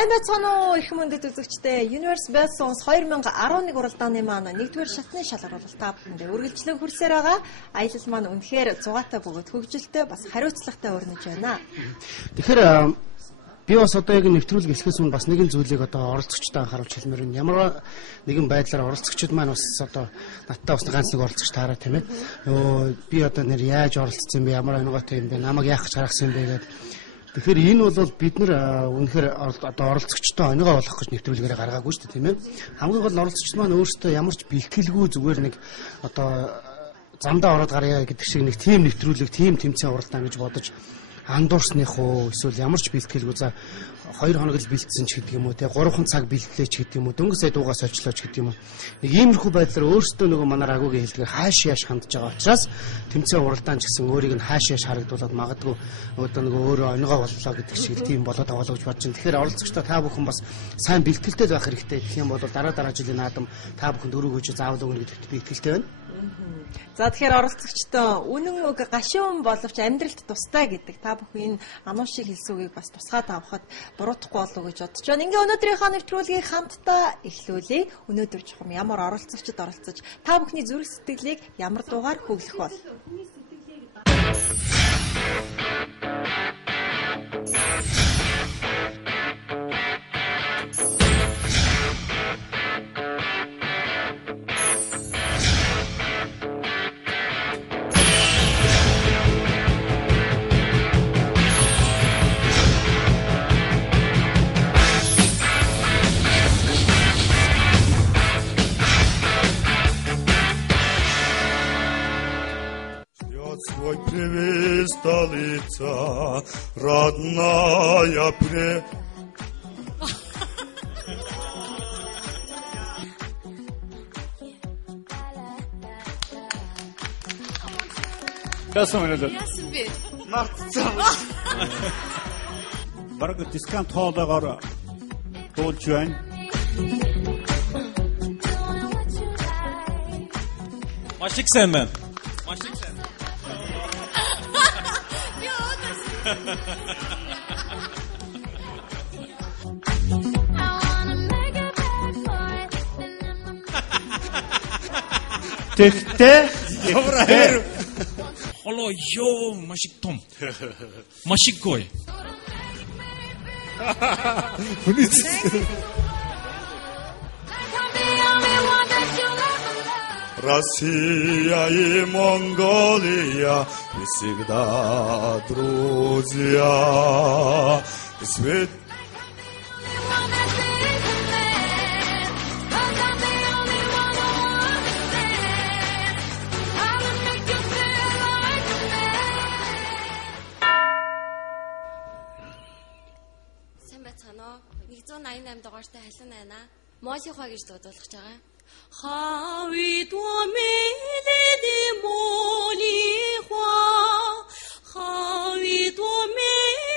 Сайн байцгаана уу их мөндөд үзэгчдээ. Universe Best Songs 2011 уралдааны маань 1-р шатны шалгаруулалт та бүхэндээ үргэлжлэн хүрсээр байгаа. Аялал маань үнэхээр зугаатай бөгөөд хөгжилтэй бас хариуцлагатай өрнөж байна. Тэгэхээр би бас одоо яг нэвтрүүлэг эхлэхээс өмнө бас нэгэн зүйлийг одоо оролцогчтой анхааруулж хэлмээр байна. Ямар нэгэн байдлаар оролцогчид маань бас одоо надтай бас ганц нэг оролцогч таараа тийм ээ. Би одоо нэр яаж оролцсон бэ? Ямар онгойтой юм бэ? Намайг яах гэж гаргасан юм бэ гэдэг. Тэгэхээр энэ бол бид нар үнэхээр одоо оролцогчтой онигоо болох гэж нэвтрүүлгээрээ гаргаагүй шүү дээ тийм ээ. Хамгийн гол нь оролцогчид маань өөрсдөө ямар ч бэлтгэлгүй зүгээр нэг одоо замдаа ороод гарья гэдэг шиг нэг тим нэвтрүүлэг, тим тэмцээн уралдаан гэж бодож андуурсных уу эсвэл ямар ч бэлтгэлгүй за 2 хоног л бэлдсэн ч гэдэг юм уу те 3 цаг бэлтлээ ч гэдэг юм уу дөнгөж сая дуугаас очлооч гэдэг юм уу нэг иймэрхүү байдлаар өөрсдөө нөгөө манай агуугийн хэлдгээр хааш яаш хандж байгаа учраас тэмцээн уралдаан ч гэсэн өөрийг нь хааш яаш харагдуулаад магадгүй одоо нөгөө өөрөө онигоо боллоо гэдэг шиг тийм болоод байгаа гэж бодож байна. Тэгэхээр оролцогчдоо та бүхэн бас сайн бэлтгэлтэй байх хэрэгтэй гэх юм бол дараа жилийн наадам та бүхэнд өрөөгөөж заавал өгнө гэдэгт би итгэлтэй байна. За тэгэхээр оролцогчдоо үнэн үг гашуун боловч амьдралд тустай гэдэг та бүхэн энэ ануушиг хэлсэн үгийг бас тусгаад авахад буруудахгүй болов гэж бодож байна. Ингээ өнөөдрийнхөө нэвтрүүлгийг хамтдаа эхлүүлье. Өнөөдөр чухам ямар оролцогчд оролцож та бүхний зүрх сэтгэлийг ямар дуугаар хөглөх бол. Свой привет, столица, родная Яасан вэ? Яасан бэ? Мартсан. Бараг дискаунт хоолоогоор дуулж байна. Маш их сайн байна. Тэгтээ Холоо ёо маш их том. Маш их гоё. Россия и Монголия и всегда друзья. Свет Сайн байцгаана уу? 188 дугаартай халуун байна. Молихва гэж дуудуулах гэж байгаа. 好一朵美丽的茉莉花，好一朵美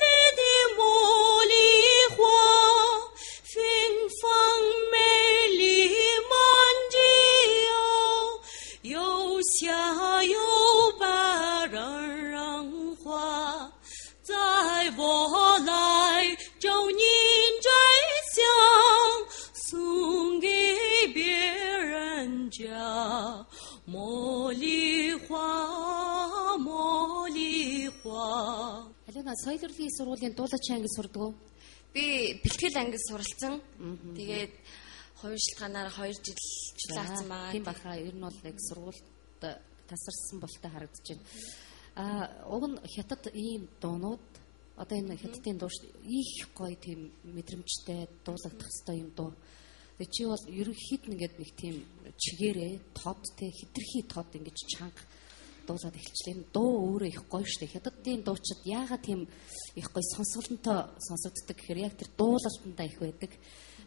丽的茉莉花，芬芳美丽满地有夏有白人花，在我来找您摘香，送给别人家茉莉花茉莉花. Алина соёл урлагийн сургуулийн дуулаачийн анги сурдаг уу? Би бэлтгэл ангид суралцсан. Тэгээд хоёр шилтгаанаар 2 жил чулаацсан байгаа. Тийм баха. Ер нь бол яг сургуульд тасарсан болтой харагдаж байна. Уг нь хятад ийм дуунууд одоо энэ хятадын дуу их гоё тийм мэдрэмжтэй дуулагдах хэвээр юм дуу. Тэг чи бол ерөнхийд нь ингээд нэг тийм чигээрээ тод те хитрхи тод ингэж чанга дуулаад эхэлчихлээ. Дуу өөрөө их гоё штэ. Хятадын дуучид яагаад тийм их гоё сонсголонтой сонсогддог гэхээр яг тэр дуулалтандаа их байдаг.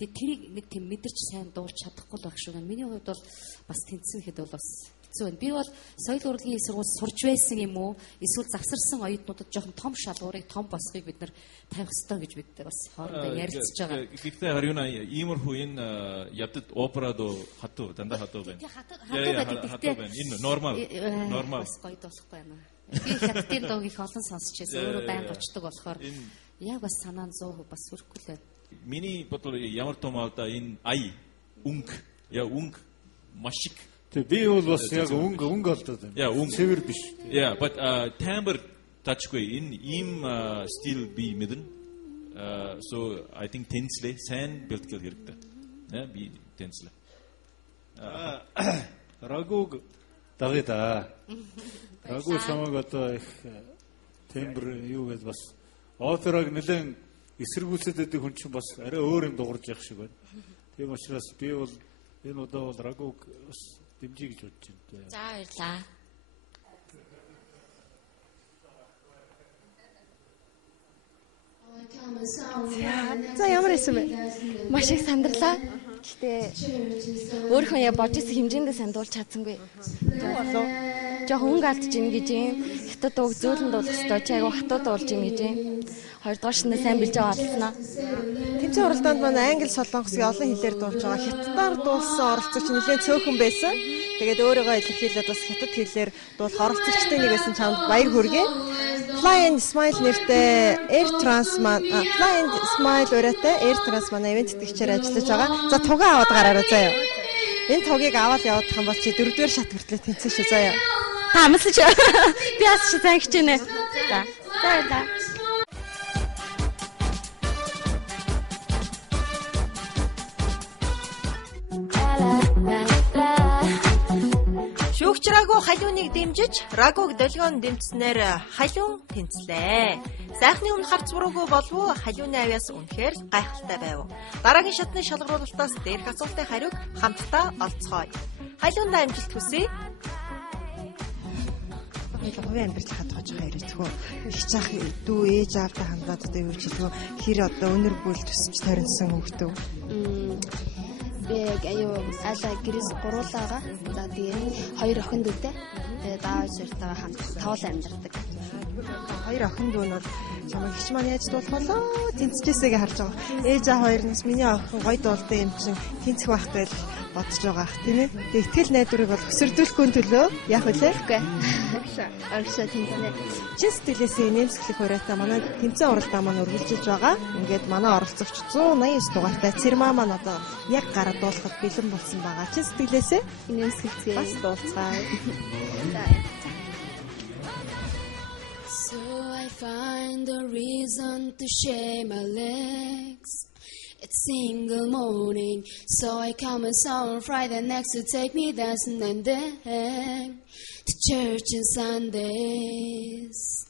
Тэг тэрийг нэг тийм мэдэрч сайн дуулж чадахгүй л байх шүү. Миний хувьд бол бас тэнцсэн хэд бол бас хэцүү байна. Би бол соёл урлагийн сургууль сурч байсан юм уу? Эсвэл завсарсан оюутнуудад жоохон том шалгуурыг том босхийг бид нар тавих ёстой гэж бид бас хоорондоо ярилцж байгаа. Гэхдээ харьяана иймэрхүү энэ ядад операдо хатуу дандаа хатуу байна. Хатуу байна. Энэ нормал. Бас гоё болохгүй байна. Би хятадын дууг их олон сонсч байсан. Өөрөө байн гочдөг болохоор яг бас санаа нь 100% бас хүрхгүй л байна. Миний бодлоор ямар том алдаа энэ ай өнгө маш их. Тэг би бол бас яг өнгө алдаад байна. Yeah, өнгө. Цэвэр биш. Yeah, but timbre тачгүй энэ ийм стил би мэдэн. So I think тэнцлээ сайн бэлтгэл хэрэгтэй. Нэ би тэнцлээ. Рагуг дагыда. Рагу чамаг одоо их тембр юу гэж бас операг нэлен эсэргүүцэд байдаг хүн чинь бас арай өөр юм дуурж явах шиг байна. Тийм учраас би бол энэ удаа бол рагуг бас дэмжиж гэж бодож байна. За баярлаа. За ямар байсан бэ? Маш их сандарлаа. Гэтэ өөрийнхөө яа бодож исэн хэмжээндээ сандуулж чадсангүй. Юу болов? Жохон өнгө алдж ийн гэж юм. Хятад уг зөөлөн дуулах ёстой. Чи айгу хатууд уулж ийн гэж юм. Хоёрдугаар шинэ сайн билж байгаа болсноо. Тэмцээн уралдаанд манай англи солонгосгийн олон хэлээр дуулж байгаа. Хятадаар дуулсан оролцогч нэлээд цөөхөн байсан. Тэгээд өөрийгөө илэрхийлээд бас хятад хэлээр дуулах оролцогчтой нэг байсан чамд баяр хүргэе. Fly and Smile нэртэй Air Trans Fly and Smile ураатай Air Trans манай ивент тэтгэгчээр ажиллаж байгаа. За тугаа аваад гараарай заяа. Энэ тугийг аваад явах юм бол чи 4-р шат хүртлээ тэнцэн шүү заяа. Та амсаж би бас чи сайн гэж байна. За. За. Шүүгч Рагу халиуныг дэмжиж, Рагуг долгион дэмжснээр халиун тэнцлээ. Сайхны өмнө харц буруугүй болов уу? Халиуны авьяас үнэхээр гайхалтай байв. Дараагийн шатны шалгаруулалтаас дээрх асуултын хариуг хамтдаа олцгоё. Халиундаа амжилт хүсье. Хувийн амьдрал хадгаж байгаа хэрэг тхөө их жаах дүү ээж аавтай хандаад одоо юу ч хэлгүй хэр одоо өнөр бүл төсөж тойронсон хөвгтөв. Би аюу алаа гэрээс гуруулаага. За тэгээ хоёр охин дүүтэй. Тэгээд аав ээжтэйгээ хамт тавал амьдардаг. Хоёр охин дүү нь бол чамайг хич маань яаж дуулах болоо тэнцэжээсэйг харж байгаа. Ээж аа хоёр нас миний охин гоё дуулдаг юм чинь тэнцэх байхтай л бодож байгаа ах тийм ээ. Тэгээд ихтгэл найдварыг бол өсөрдүүлэхгүй төлөө яах вүлээ? Агшаа тэнцэнэ. Чин сэтгэлээсээ нэмсгэлэх хүрээтэй манай тэмцээн уралдаа маань үргэлжилж байгаа. Ингээд манай оролцогч 189 дугаартай Цэрмаа маань одоо яг гараад дуулахад бэлэн болсон байгаа. Чин сэтгэлээсээ нэмсгэлцгээе. Бас дуулцгаая. So I find a reason to shave my legs. It's single morning, so I come and on Friday next to take me dancing and then to church on Sundays.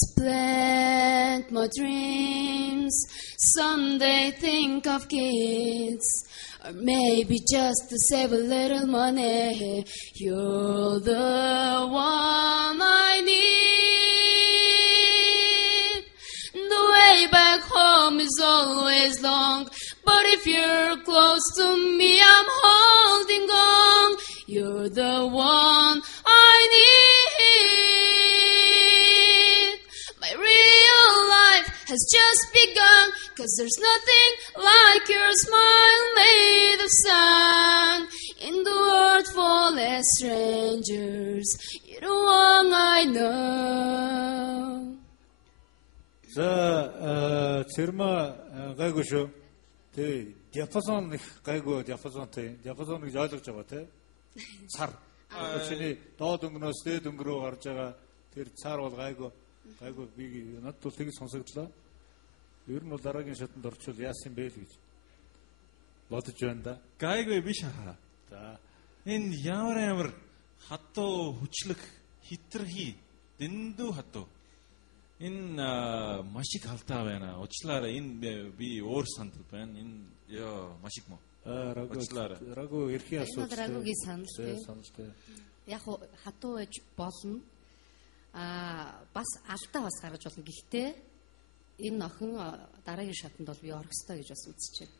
To plant my dreams, someday think of kids, or maybe just to save a little money. You're the one I need. The way back home is always long, but if you're close to me, I'm holding on. You're the one I need. My real life has just begun, 'cause there's nothing like your smile made of sun. In the world full of strangers, you're the one I know. За Цэрмаа гайгүй шүү. Тэ диапазон их гайгүй диапазонтэй. Диапазон гэж ойлгож байгаа те. Цар. Чиний доод өнгнөөс дээд өнгө рүү гарч байгаа тэр цар бол гайгүй би надад бол тэгж сонсогдлоо. Ер нь бол дараагийн шатанд орчвол яасан бэ л гэж бодож байна да. Гайгүй биш хаа. За энэ ямар хатуу хүчлэг хитрхи дэндүү хатуу. Энэ маш их халтаа байна. Уучлаарай. Энэ би өөр сандал байна. Энэ маш их мөн. Рагу эрхийн асуудал. Рагугийн саналтай. Яг хатуу байж болно. Бас алдаа бас гаргаж болно. Гэхдээ энэ охин дараагийн шатанд бол би орох ёстой гэж бас үзэж байна.